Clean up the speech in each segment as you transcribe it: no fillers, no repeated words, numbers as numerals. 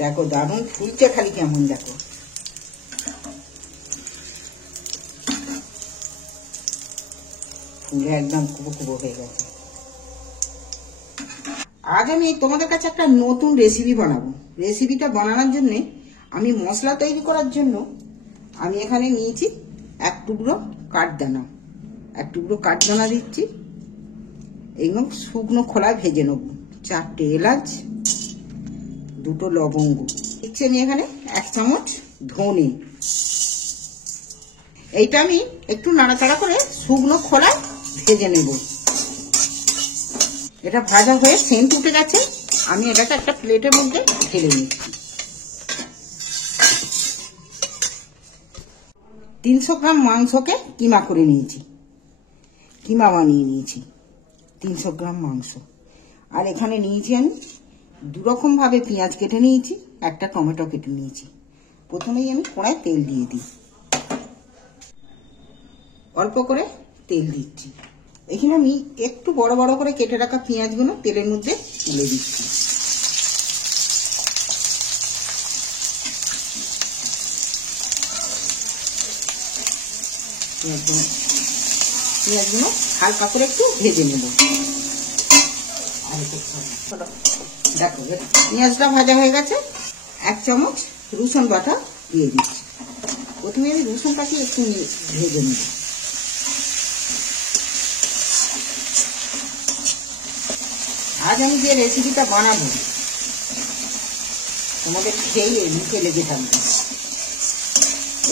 দেখো দারুণ ফুলছে, খালি কেমন দেখো। ফুলে একদম কুবো কুবো হয়ে গেছে। আজ আমি তোমাদের কাছে একটা নতুন রেসিপি বানাবো। রেসিপিটা বানানোর জন্য আমি মশলা তৈরি করার জন্য আমি এখানে নিয়েছি এক টুকরো কাঠদানা দিচ্ছি। এইগুলো শুকনো খোলায় ভেজে নেব। 4টে এলাচ, 2টো লবঙ্গ দিচ্ছি আমি এখানে, 1 চামচ ধনে। এইটা আমি একটু নাড়াচাড়া করে শুকনো খোলায় ভেজে নেব। এটা ভাজা হয়ে সেন্ট উঠে গেছে। আমি এটাকে একটা প্লেটের মধ্যে ঢেলে নিচ্ছি। 300 গ্রাম মাংসকে কিমা করে নিয়েছি, কিমা বানিয়ে নিয়েছি 300 গ্রাম মাংস। আর এখানে নিয়েছি আমি 2 রকম ভাবে পেঁয়াজ কেটে নিয়েছি, একটা টমেটো কেটে নিয়েছি। প্রথমেই আমি কড়ায় তেল দিয়ে দিই, অল্প করে তেল দিচ্ছি। এখানে আমি একটু বড় বড় করে কেটে রাখা পেঁয়াজগুলো তেলের মধ্যে তুলে দিচ্ছি। পেঁয়াজগুলো হালকা করে একটু ভেজে নেব। দেখো পেঁয়াজটা ভাজা হয়ে গেছে। 1 চামচ রসুন বাটা দিয়ে দিচ্ছি। প্রথমে আমি রসুনটাকে একটু ভেজে নেব। আজ আমি যে রেসিপিটা বানাবো তোমাদের খেয়ে মুখে লেগে থাকবে।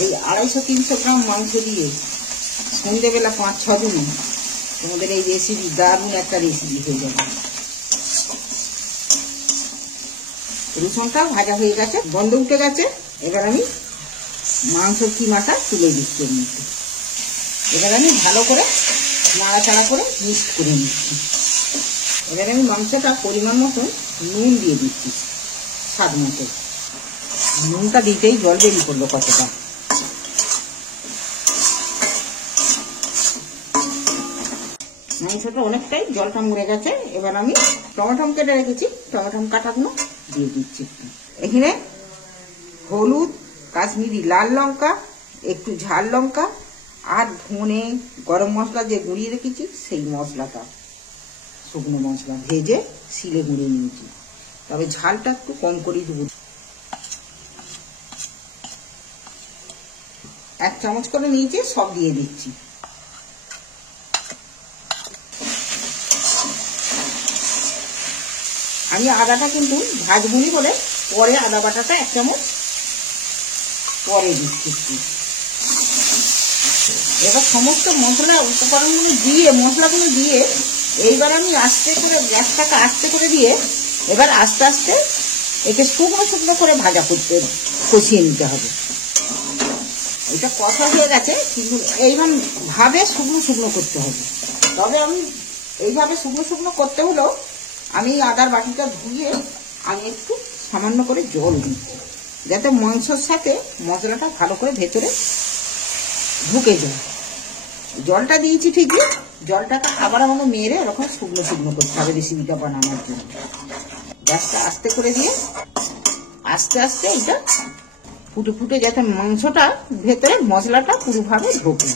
এই 250-300 গ্রাম মাংস দিয়ে সন্ধ্যেবেলা 5-6 দিন তোমাদের এই রেসিপি দারুণ একটা রেসিপি হয়ে যাবে। রসুনটা ভাজা হয়ে গেছে, গন্ধ উঠে গেছে। এবার আমি মাংসের কিমাটা তুলে দিচ্ছি। এবার আমি ভালো করে নাড়াচাড়া করে মিক্স করে নিচ্ছি। এবার আমি মাংসটা পরিমাণ মতো নুন দিয়ে দিচ্ছি, স্বাদ মতো। নুনটা দিতেই জল বেরিয়ে পড়লো কতটা। মাংসটা অনেকটাই জলটা মরে গেছে। এবার আমি টমেটো কেটে রেখেছি, টমেটো কাটাগুলো দিয়ে দিচ্ছি। এখানে হলুদ, কাশ্মীরি লাল লঙ্কা, একটু ঝাল লঙ্কা আর ধনে, গরম মশলা যে গুঁড়িয়ে রেখেছি সেই মশলাটা, শুকনো মশলা ভেজে শিলে গুঁড়িয়ে নিয়েছি। তবে ঝালটা একটু কম করে দেবো। 1 চামচ করে নিয়েছি, সব দিয়ে দিচ্ছি। আমি আদাটা কিন্তু ভাজবুনি বলে পরে আদা বাটাটা 1 চামচ পরে দিচ্ছি। এবার সমস্ত মশলা উপকরণগুলো দিয়ে, মশলাগুলো দিয়ে এইবার আমি আস্তে করে গ্যাসটাকে আস্তে করে দিয়ে এবার আস্তে আস্তে একে শুকনো শুকনো করে ভাজা করতে, কষিয়ে নিতে হবে। এটা কষা হয়ে গেছে, কিন্তু এইভাবে শুকনো শুকনো করতে হবে। তবে আমি এইভাবে শুকনো শুকনো করতে হলেও আমি আদার বাটিটা ধুয়ে আমি একটু সামান্য করে জল দিচ্ছি, যাতে মাংসের সাথে মশলাটা ভালো করে ভেতরে ঢুকে যায়। জলটা দিয়েছি ঠিকই, জলটাকে আবার আমাকে মেরে এরকম শুকনো শুকনো করতে হবে রেসিপিটা বানানোর জন্য। গ্যাসটা আস্তে করে দিয়ে আস্তে আস্তে এটা ফুটে ফুটে যাতে মাংসটা ভেতরে মশলাটা পুরোভাবে ঢোকে।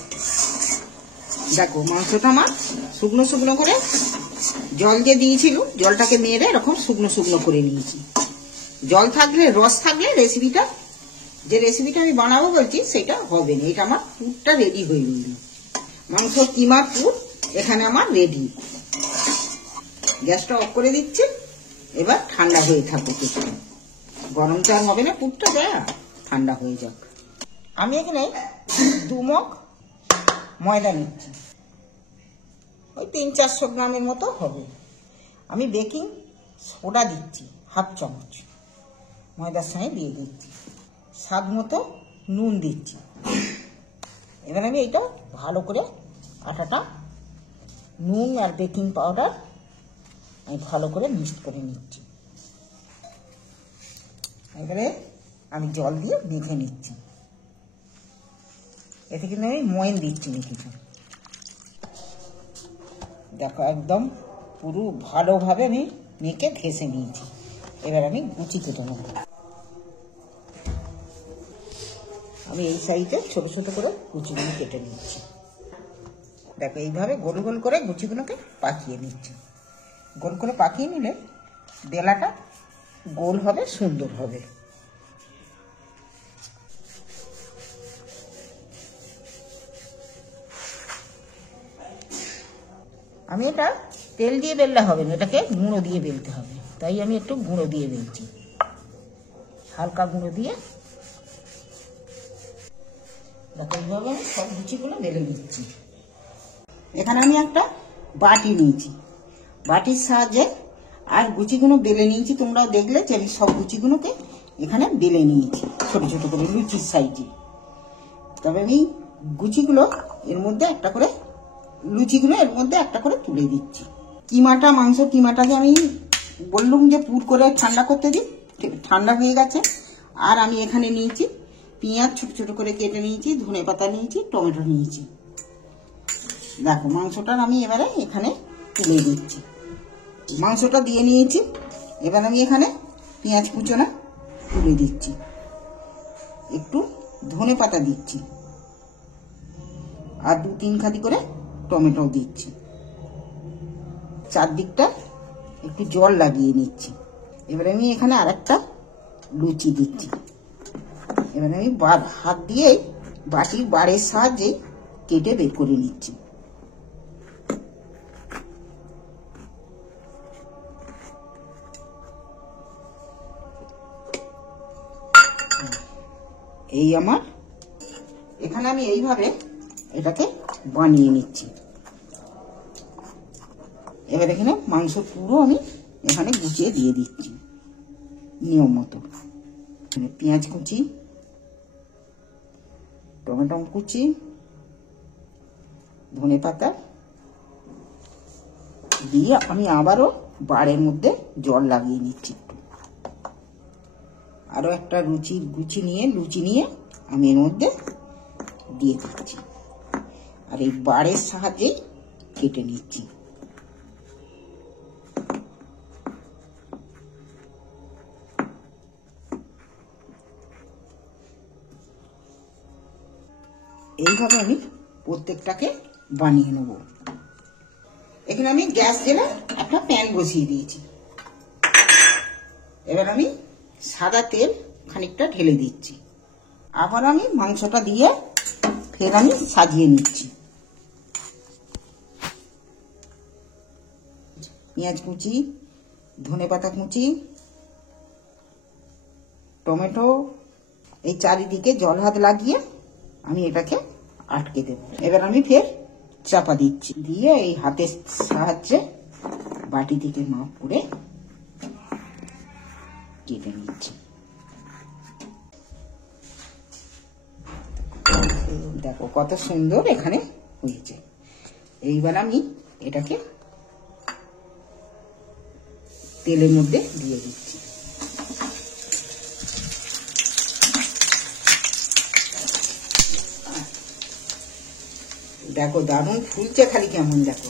দেখো মাংসটা আমার শুকনো শুকনো করে জল যে দিয়েছিল জলটাকে মেরে এরকম শুকনো শুকনো করে নিয়েছি। জল থাকলে, রস থাকলে রেসিপিটা, যে রেসিপিটা আমি বানাবো বলছি সেটা হবে না। এটা আমার পুরটা রেডি হয়ে গেল। মাংস কিমা পুর এখানে আমার রেডি। গ্যাসটা অফ করে দিচ্ছি। এবার ঠান্ডা হয়ে থাকুক একটু, গরম চাল হবে না, পুরটা দেয়া ঠান্ডা হয়ে যাক। আমি এখানে 2 মগ ময়দা নিচ্ছি, ওই 300-400 গ্রামের মতো হবে। আমি বেকিং সোডা দিচ্ছি 1/2 চামচ, ময়দার সঙ্গে দিয়ে দিচ্ছি। স্বাদ মতো নুন দিচ্ছি। এবার আমি এইটা ভালো করে আটাটা, নুন আর বেকিং পাউডার আমি ভালো করে মিক্স করে নিচ্ছি। এবারে আমি জল দিয়ে মেখে নিচ্ছি। এতে কিন্তু আমি ময়ন দিচ্ছি না কিছু। দেখো একদম পুরো ভালোভাবে আমি মেখে ঘেঁষে নিয়েছি। এবার আমি কুচি কেটে নেব। আমি এই সাইজে ছোট ছোট করে কুচিগুলো কেটে নিচ্ছি। দেখো এইভাবে গোল গোল করে কুচিগুলোকে পাকিয়ে নিচ্ছি। গোল করে পাকিয়ে নিলে বেলাটা গোল হবে, সুন্দর হবে। আমি এটা তেল দিয়ে বেললে হবে না, এটাকে গুঁড়ো দিয়ে বেলতে হবে, তাই আমি একটু গুঁড়ো দিয়ে বেলছি, হালকা গুঁড়ো দিয়ে। দেখো এইভাবে আমি সব লুচিগুলো বেলে নিচ্ছি। এখানে আমি একটা বাটি নিয়েছি, বাটির সাহায্যে আর গুচিগুলো বেলে নিয়েছি। তোমরাও দেখলে যে আমি সব গুচিগুলোকে এখানে বেলে নিয়েছি ছোট ছোট করে লুচির সাইজে। তবে আমি গুচিগুলো এর মধ্যে একটা করে, লুচিগুলো এর মধ্যে একটা করে তুলে দিচ্ছি। কিমাটা, মাংস কিমাটাকে আমি বললুম যে পুর করে ঠান্ডা করতে দিই, ঠান্ডা হয়ে গেছে। আর আমি এখানে নিয়েছি পেঁয়াজ ছোট ছোট করে কেটে নিয়েছি, ধনে পাতা নিয়েছি, টমেটো নিয়েছি। দেখো মাংসটা আমি এবারে এখানে তুলে দিচ্ছি। মাংসটা দিয়ে নিয়েছি, এবার আমি এখানে পেঁয়াজ কুচোনা তুলে দিচ্ছি, একটু ধনে পাতা দিচ্ছি, আর 2-3 খাদি করে টমেটো দিচ্ছি। চারদিকটা একটু জল লাগিয়ে নিচ্ছি। এবারে আমি এখানে আরেকটা লুচি দিচ্ছি। এবারে আমি হাত দিয়ে বাটির বাড়ের সাহায্যে কেটে বের করে নিচ্ছি। এই আমার এখানে আমি এইভাবে এটাকে বানিয়ে নিচ্ছি। এবার এখানে মাংস পুরো আমি এখানে গুছিয়ে দিয়ে দিচ্ছি নিয়ম মতো। পেঁয়াজ কুচি, টমেটো কুচি, ধনে পাতা দিয়ে আমি আবারও বাড়ের মধ্যে জল লাগিয়ে নিচ্ছি। আরো একটা লুচি নিয়ে আমি এর মধ্যে দিয়ে দিচ্ছি, আর এই বাড়ের সাহায্যে কেটে নিচ্ছি। এইভাবে আমি প্রত্যেকটাকে বানিয়ে নেব। এখানে আমি গ্যাস জেলে একটা প্যান বসিয়ে দিয়েছি। এবার আমি সাদা তেল খানিকটা ঢেলে দিচ্ছি। আবার আমি মাংসটা দিয়ে ফের আমি সাজিয়ে নিচ্ছি। পেঁয়াজ কুচি, ধনে পাতা কুচি, টমেটো, এই চারিদিকে জল হাত লাগিয়ে আমি এটাকে আটকে দেব। এবার আমি ফের চাপা দিচ্ছি, দিয়ে এই হাতের সাহায্যে বাটি থেকে মাপ করে কেটে নিচ্ছি। দেখো কত সুন্দর এখানে হয়েছে। এইবার আমি এটাকে তেলের মধ্যে দিয়ে দিচ্ছি। দেখো দারুণ ফুলছে, খালি কেমন দেখো।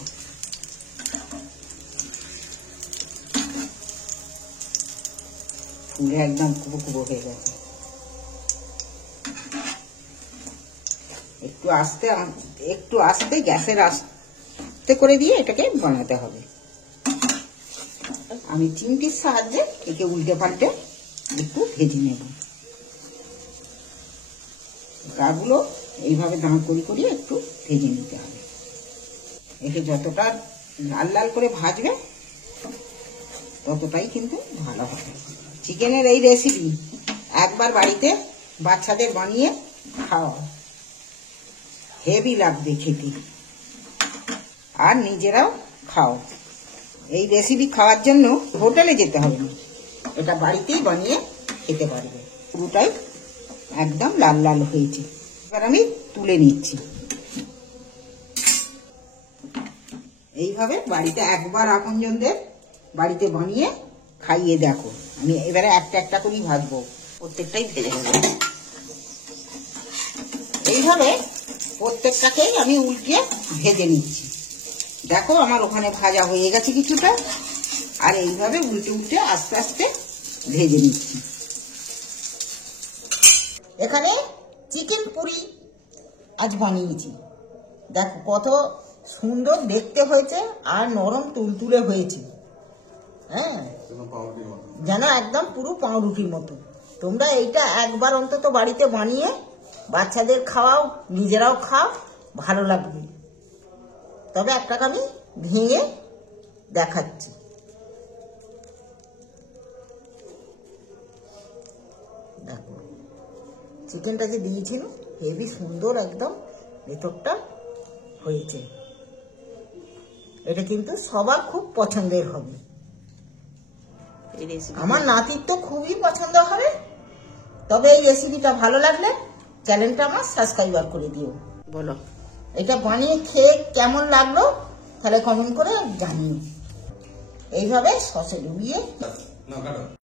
ফুলে একদম কুবো কুবো হয়ে গেছে। একটু আস্তে গ্যাসের আস্তে করে দিয়ে এটাকে বানাতে হবে। আমি চিমটির সাহায্যে একে উল্টে পাল্টে একটু ভেজে নেব। গাগুলো এইভাবে দাঁড় করিয়ে একটু ভেজে নিতে হবে। একে যতটা লাল লাল করে ভাজবে ততটাই কিন্তু ভালো হবে। চিকেনের এই রেসিপি একবার বাড়িতে বাচ্চাদের বানিয়ে খাওয়া, হেভি লাগবে খেতে, আর নিজেরাও খাও। এই রেসিপি খাওয়ার জন্য হোটেলে যেতে হবে না, এটা বাড়িতেই বানিয়ে খেতে পারবে। পুরোটাই একদম লাল লাল হয়েছে। এবার আমি তুলে নিচ্ছি। এইভাবে বাড়িতে একবার আপনজনদের বাড়িতে বানিয়ে খাইয়ে দেখো। আমি এবারে একটা একটা করেই ভাজবো, প্রত্যেকটাই ভেজে নেব। এইভাবে প্রত্যেকটাকেই আমি উল্টিয়ে ভেজে নিচ্ছি। দেখো আমার ওখানে ভাজা হয়ে গেছে কিছুটা, আর এইভাবে উল্টে উল্টে আস্তে আস্তে ভেজে নিচ্ছি। এখানে চিকেন পুরি আজ বানিয়েছি। দেখো কত সুন্দর দেখতে হয়েছে আর নরম তুলতুলে হয়েছে। হ্যাঁ, যেন একদম পুরো পাউরুটির মতো। তোমরা এইটা একবার অন্তত বাড়িতে বানিয়ে বাচ্চাদের খাওয়াও, নিজেরাও খাও, ভালো লাগবে। তবে একটাকে আমি ভেঙে দেখাচ্ছি। দেখো চিকেনটা যে দিয়েছিল হেভি সুন্দর একদম ভেতরটা হয়েছে। এটা কিন্তু সবার খুব পছন্দের হবে। আমার নাতির তো খুবই পছন্দ হবে। তবে এই রেসিপিটা ভালো লাগলে চ্যানেলটা আমার সাবস্ক্রাইবার করে দিও। বলো এটা বানিয়ে খেয়ে কেমন লাগলো তাহলে কমেন্ট করে জানিও। এইভাবে সসে ডুবিয়ে